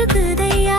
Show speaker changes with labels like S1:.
S1: இருக்குதையா